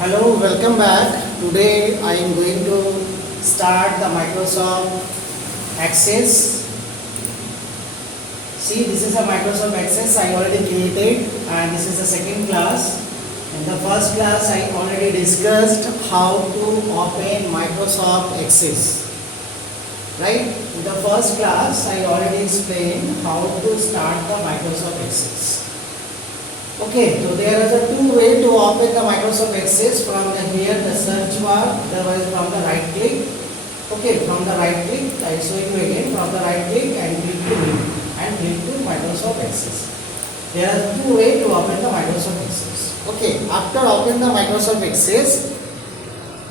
Hello, welcome back. Today I am going to start the Microsoft Access. See, this is a Microsoft Access I already created, and this is the second class. In the first class I already discussed how to open Microsoft Access. Right? In the first class I already explained how to start the Microsoft Access. Okay, so there is a two way to open the Microsoft Access. From the here the search bar, otherwise from the right click. Okay, from the right click, I show you again, from the right click and click to new and click to Microsoft Access. There are two way to open the Microsoft Access. Okay, after open the Microsoft Access,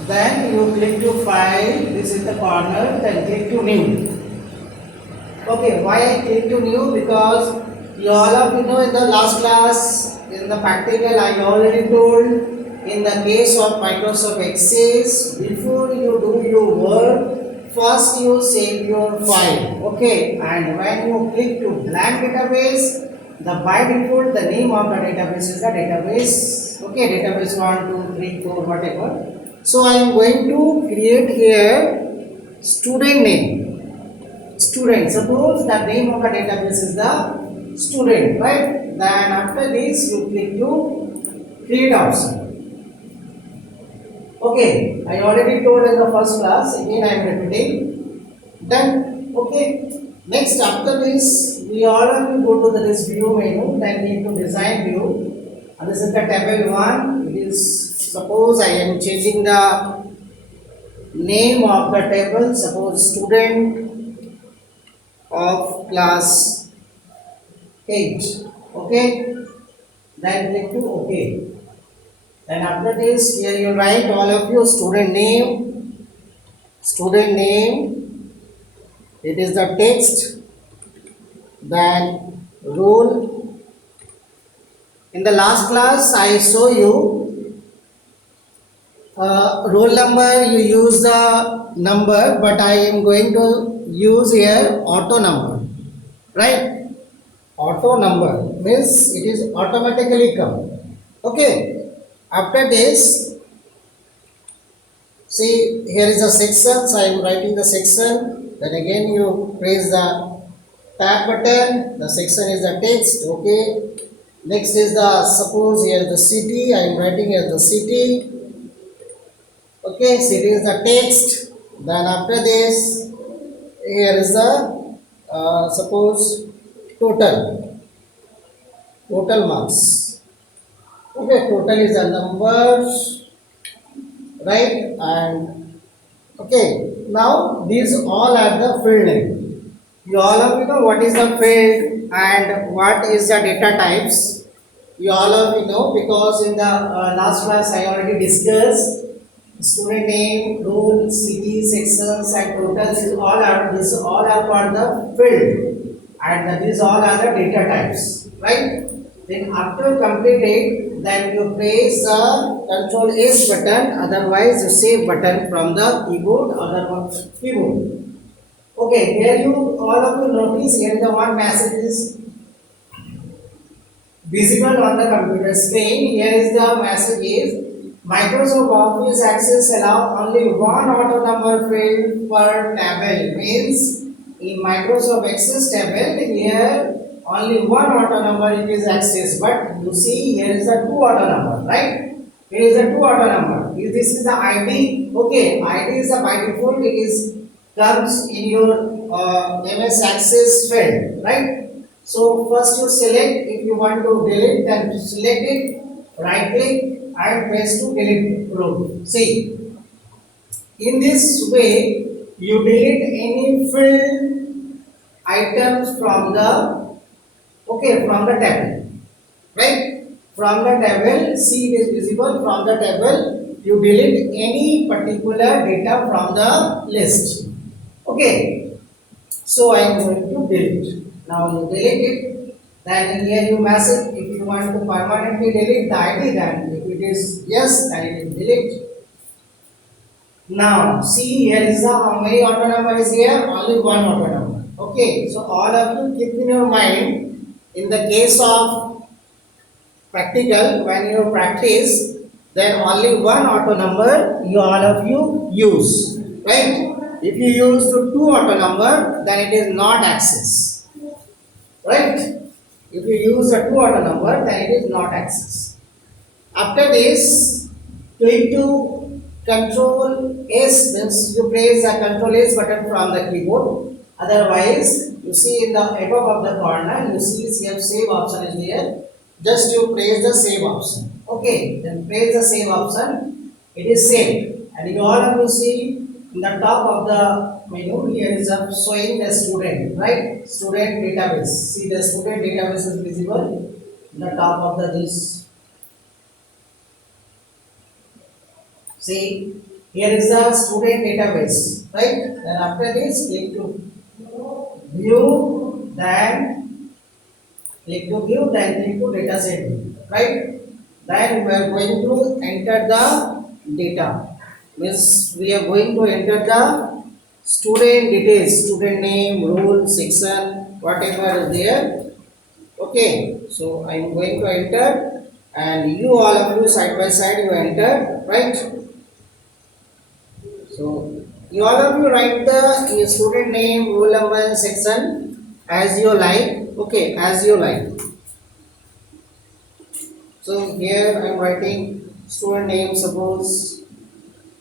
then you click to file, this is the corner, then click to new. Okay, why I click to new? Because you all of you know in the last class, in the practical I already told, in the case of Microsoft Access, before you do your work, first you save your file. Okay, and when you click to blank database, the by default the name of the database is the database. Okay, database 1, 2, 3, 4, whatever. So I am going to create here student name. Student, suppose the name of the database is the student, right? Then after this you click to create option. Okay, I already told in the first class, again I am repeating. Then okay, next after this we all have to go to this view menu, then need to design view, and this is the table 1. It is, suppose I am changing the name of the table, suppose student of class 8. Okay, then click to OK. Then after this, here you write all of you student name, it is the text, then role. In the last class I show you roll number, you use the number, but I am going to use here auto number, right? Auto number means it is automatically come. Okay, after this, see here is the sections, I am writing the section, then again you press the tab button, the section is the text. Okay, next is the, suppose here the city, I am writing here the city. Okay, city is the text. Then after this, here is the suppose total marks. Okay, total is the numbers, right? And okay, now these all are the field name. You all of you know what is the field and what is the data types. You all of you know, because in the last class I already discussed student name, role, city, sections, and totals. These all are for the field, and these all are the data types, right? Then after completed, then you press the Control S button, otherwise you save button from the keyboard, keyboard. Okay, here you all of you notice here the one message is visible on the computer screen. Here is the message is Microsoft Office Access allow only one auto number field per table. Means in Microsoft Access table here only one auto number it is access, but you see here is a two auto number, right? Here is a two auto number. This is the ID. Okay, ID is the by default it is comes in your MS Access field, right? So first you select, if you want to delete, then select it, right click and press to delete row. See, in this way you delete any field items from the from the table, right? From the table, see it is visible from the table. You delete any particular data from the list. Okay, so I am going to delete. Now you delete it. Then here you message if you want to permanently delete the ID, then if it is yes, then it is delete. Now see here is the how many auto number is here? Only one auto number. Okay, so all of you keep in your mind, in the case of practical, when you practice, then only one auto number you all of you use, right? If you use the two auto number, then it is not access, right? If you use a two auto number, then it is not access. After this, click to Control S means you press the Control S button from the keyboard. Otherwise, you see in the above of the corner, you see save option is there. Just you press the save option. Okay, then press the save option. It is saved, and you all of you see in the top of the menu here is a showing the student, right? Student database. See the student database is visible in the top of the this. See, here is the student database, right? Then after this, click to view, then click to view, then click to data set view, right? Then we are going to enter the data. Means we are going to enter the student details, student name, role, section, whatever is there. Okay, so I am going to enter, and you all of you side by side you enter, right? So you all of you write the your student name, roll number, and section as you like. Okay, as you like. So here I am writing student name. Suppose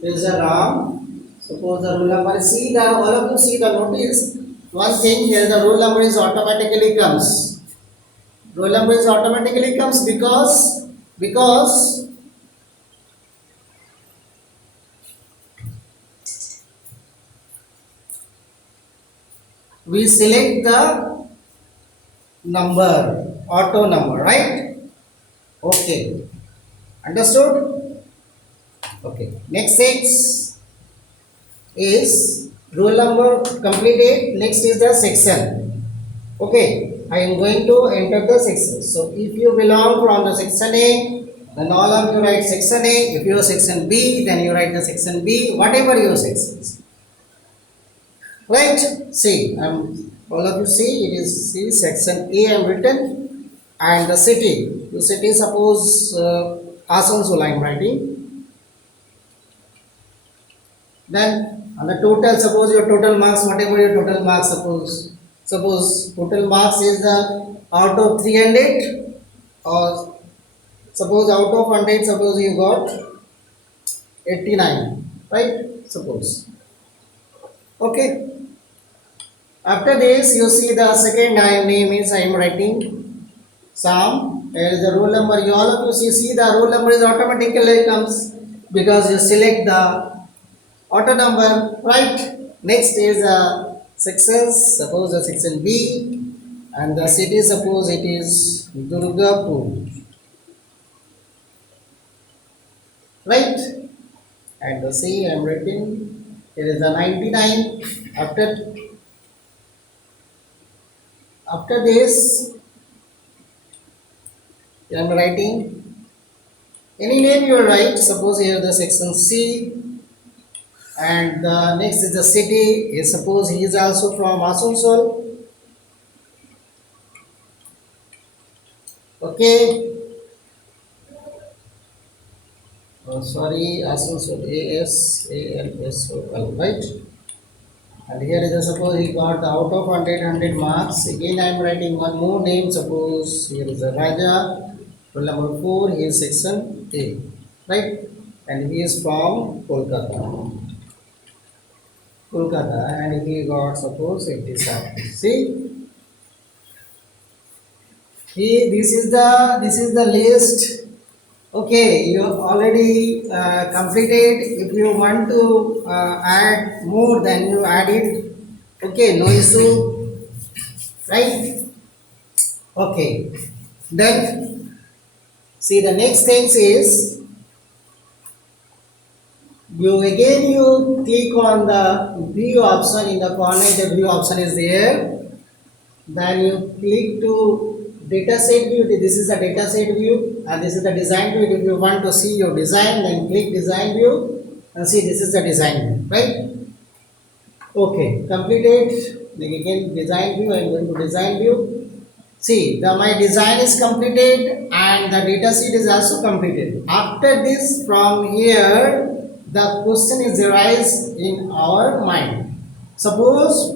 there is a Ram. Suppose the roll number. See the all of you see the notice. One thing here, the roll number is automatically comes. Roll number is automatically comes because we select the number, auto number, right? Okay, understood? Okay, next six is roll number completed. Next is the section. Okay, I am going to enter the section. So if you belong from the section A, then all of you write section A. If you are section B, then you write the section B, whatever your section is. Right? See, all of you see it is see section A I am written, and the city. The city suppose Asansol I am writing. Then on the total, suppose your total marks, whatever your total marks, suppose total marks is the out of 300, or suppose out of 100, suppose you got 89, right? Suppose. Okay. After this, you see the second name is I am writing Sam. There is the roll number. You all of you see the roll number is automatically comes because you select the auto number, right? Next is sections. Suppose the section B, and the city. Suppose it is Durgapur, right? And the C I am writing. It is the 99. After this, I am writing any name you write. Suppose here the section C, and the next is the city. Suppose he is also from Asansol. Okay. Oh, sorry, Asansol. ASALSOL, right? And here is the suppose he got out of 100 marks. Again, I am writing one more name. Suppose here is a Raja. Roll number 4. He is section A, right? And he is from Kolkata, and he got suppose 87. See, this is the list. Okay, you have already completed. If you want to add more, then you add it. Okay, no issue, right? Okay, then see the next thing is you click on the view option in the corner. The view option is there. Then you click to data set view. This is the data set view, and this is the design view. If you want to see your design, then click design view, and see this is the design view, right? Okay, completed. Then again design view. I am going to design view. See, my design is completed and the data sheet is also completed. After this, from here, the question is arise in our mind. Suppose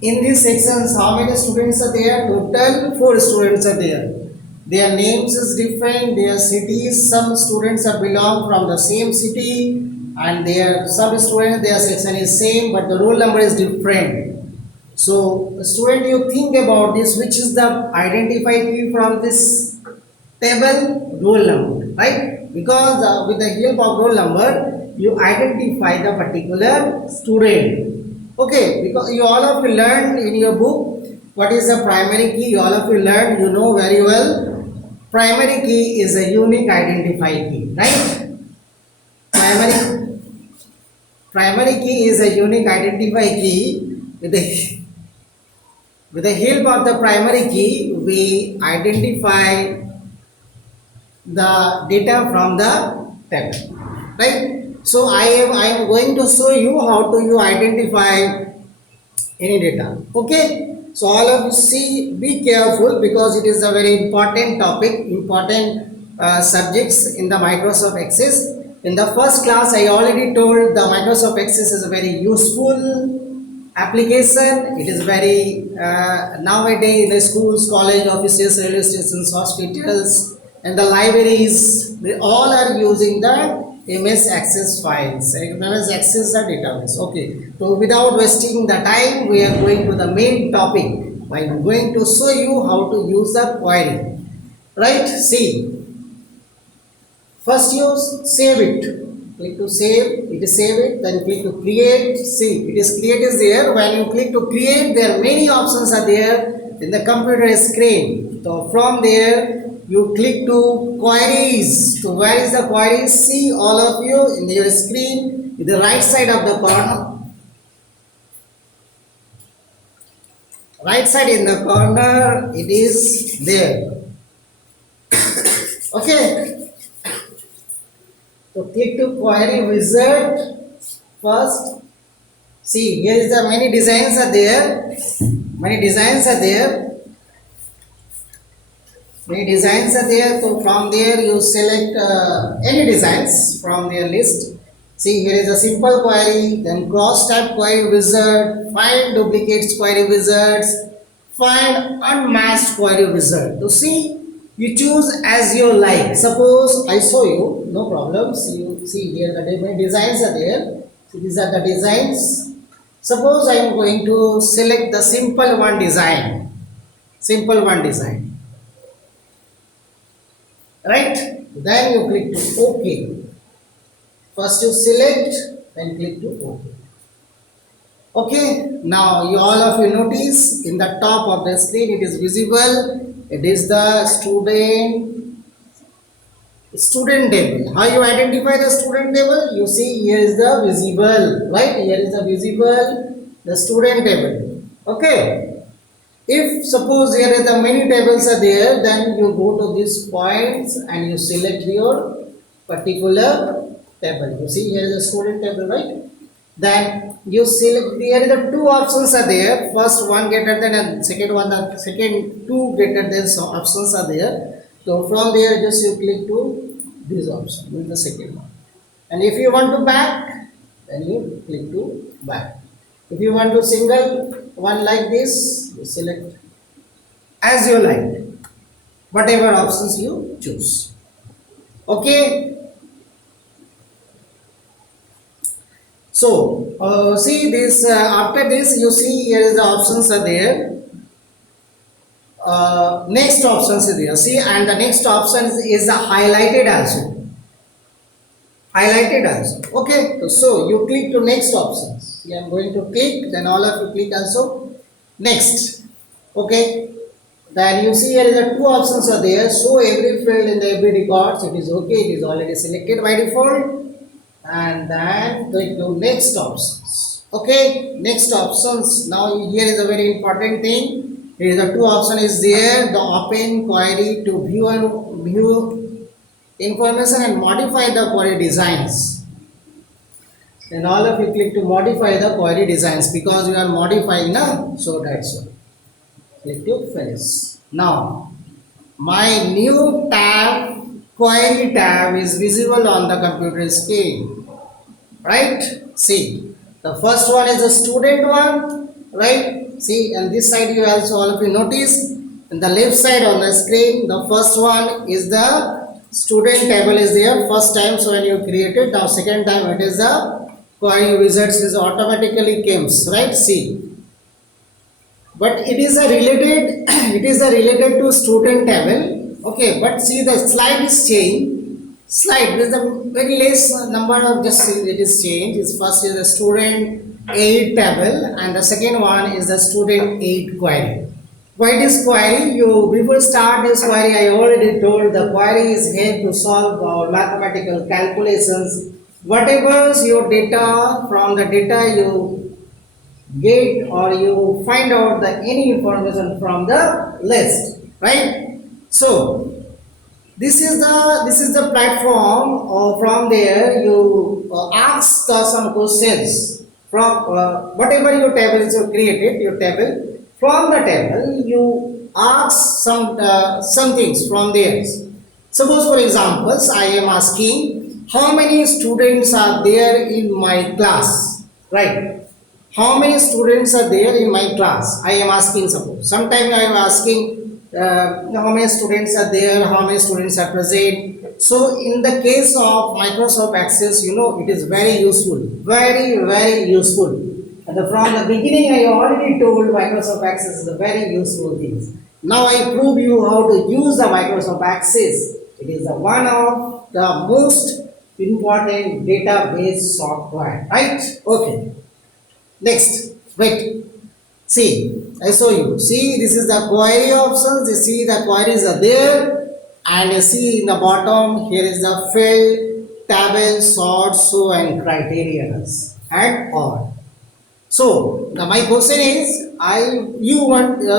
in these sections, how many students are there? Total 4 students are there. Their names is different, their cities, some students are belong from the same city and their some students, their section is same but the roll number is different. So, student, you think about this, which is the identify key from this table? Roll number, right? Because with the help of roll number, you identify the particular student. Okay, because you all of you learned in your book what is the primary key. You all of you learned, you know very well. Primary key is a unique identify key, right? Primary primary key is a unique identify key with the with the help of the primary key, we identify the data from the table, right? So I am going to show you how to you identify any data. Okay. So all of you see, be careful because it is a very important topic, important subjects in the Microsoft Access. In the first class, I already told the Microsoft Access is a very useful application. It is very nowadays in the schools, college, offices, railway stations, hospitals, and the libraries, they all are using the MS Access files. MS Access the database. Okay. So without wasting the time, we are going to the main topic. I am going to show you how to use the query. Right? See. First you save it. Click to save, it is save it, then click to create. See, it is create is there. When you click to create, there are many options are there in the computer screen. So from there, you click to queries. So where is the queries? See all of you in your screen, in the right side of the corner. Right side in the corner, it is there. Okay. So click to query wizard first. See, here is the many designs are there. Many designs are there. Many designs are there. So from there you select any designs from their list. See, here is a simple query, then cross type query wizard, find duplicates query wizards, find unmatched query wizard. To see, you choose as you like. Suppose I show you, no problem. See here the different designs are there. So these are the designs. Suppose I am going to select the simple one design. Simple one design. Right? Then you click to OK. First you select, then click to OK. Okay, now you all of you notice in the top of the screen it is visible. It is the student table. How you identify the student table? You see here is the visible, right? Here is the visible, the student table. Okay. If suppose here is the many tables are there, then you go to these points and you select your particular table. You see here is the student table, right? Then you select, here is the two options are there. First one greater than and second one, the second two greater than options are there. So from there just you click to this option, with the second one. And if you want to back, then you click to back. If you want to single one like this, you select as you like, whatever options you choose. Okay. So see this after this you see here is the options are there. Next options is there. See, and the next option is highlighted also. Highlighted also. Okay. So you click to next options. See, I am going to click. Then all of you click also next. Okay. Then you see here is the two options are there. So every field in the every records it is okay. It is already selected by default. And then click to next options. Okay, next options. Now here is a very important thing. Here is the two option is there. The open query to view information and modify the query designs. Then all of you click to modify the query designs because you are modifying now. So that's all. Click to finish. Now, my new tab, query tab is visible on the computer screen. Right? See, the first one is the student one, right? See, and this side you also all of you notice. And the left side on the screen, the first one is the student table is there first time. So when you create it, now second time it is the query wizards is automatically comes, right? See, but it is a related it is a related to student table, okay, but see the slide is changed. Slide with the very less number of just it is changed. Is first is the student 8 table and the second one is the student 8 query. Why this query? You before start this query, I already told the query is here to solve our mathematical calculations. Whatever is your data, from the data you get or you find out the any information from the list, right? So this is the platform, or from there you ask some questions from whatever your table is you created your table. From the table you ask some things from there. Suppose for examples I am asking how many students are there in my class, right? How many students are there in my class? I am asking. Suppose sometime I am asking how many students are there, how many students are present. So in the case of Microsoft Access, it is very useful, very useful. And from the beginning I already told Microsoft Access is a very useful thing. Now I prove you how to use the Microsoft Access. It is one of the most important database software, right? Okay. Next, wait. See, I show you. See, this is the query options. You see the queries are there, and you see in the bottom here is the field, table, sort, show, and criteria and all. So now my question is,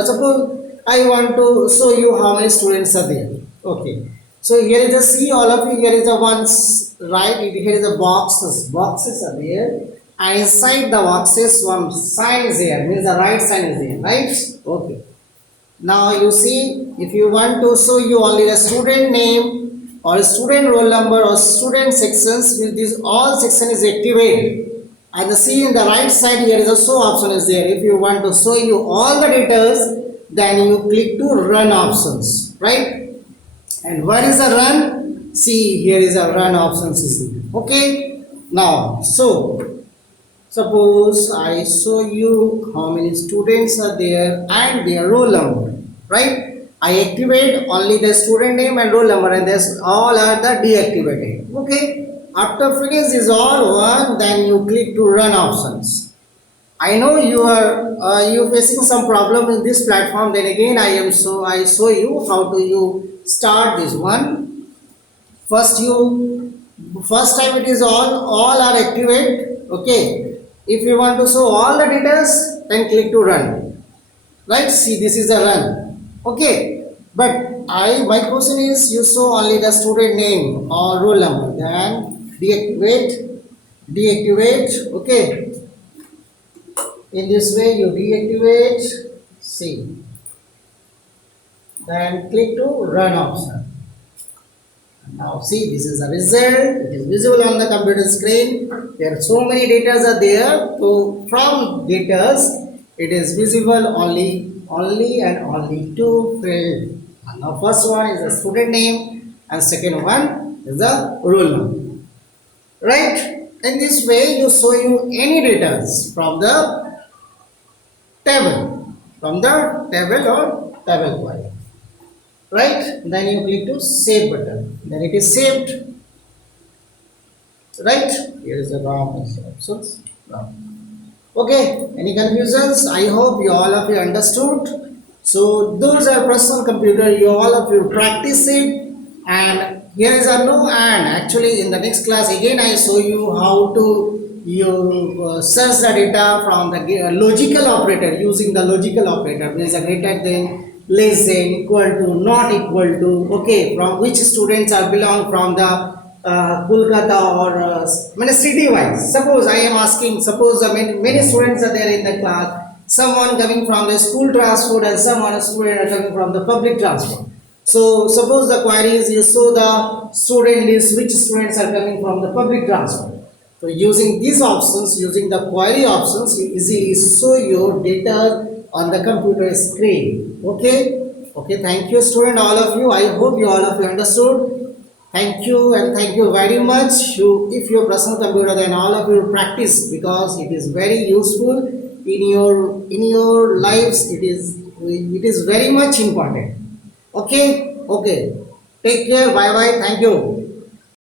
suppose I want to show you how many students are there. Okay. So here is the see all of you. Here is the ones right. Here is the boxes. Boxes are there. And inside the boxes one sign is there, means the right sign is there, right? Okay. Now you see, if you want to show you only the student name or student roll number or student sections, with this all section is activated. And see in the right side here is a show option is there. If you want to show you all the details, then you click to run options, right? And what is the run? See, here is a run options is there. Okay. Now, so suppose I show you how many students are there and their roll number, right? I activate only the student name and roll number, and this all are the deactivated. Okay. After finish is all one, then you click to run options. I know you are you facing some problem in this platform. Then again, I show you how to you start this one. First time it is all are activate. Okay. If you want to show all the details, then click to run. Right? See, this is the run. Okay. But my question is, you show only the student name or roll number. Then deactivate. Okay. In this way, you deactivate. See. Then click to run option. Now see, this is the result. It is visible on the computer screen. There are so many data are there. So from data, it is visible only and only two fields. Now first one is the student name and second one is the roll number. Right? In this way, you show you any data from the table, or table query. Right? Then you click to save button. Then it is saved. Right? Here is the wrong options. Okay. Any confusions? I hope you all of you understood. So those are personal computer. You all of you practice it. And here is a no and. Actually, in the next class again I show you how to search the data from the logical operator, using the logical operator. There is a greater than, less than, equal to, not equal to. Okay, from which students are belong from the Kolkata or city wise. Suppose I am asking, suppose many students are there in the class, someone coming from the school transport and someone student are coming from the public transport. So suppose the query is you show the student list which students are coming from the public transport. So using these options, using the query options, you easily show your data on the computer screen. Okay. Okay, thank you student all of you. I hope you all of you understood. Thank you and thank you very much. If you personal computer, then all of you practice because it is very useful in your lives. It is very much important. Okay, okay. Take care. Bye bye. Thank you.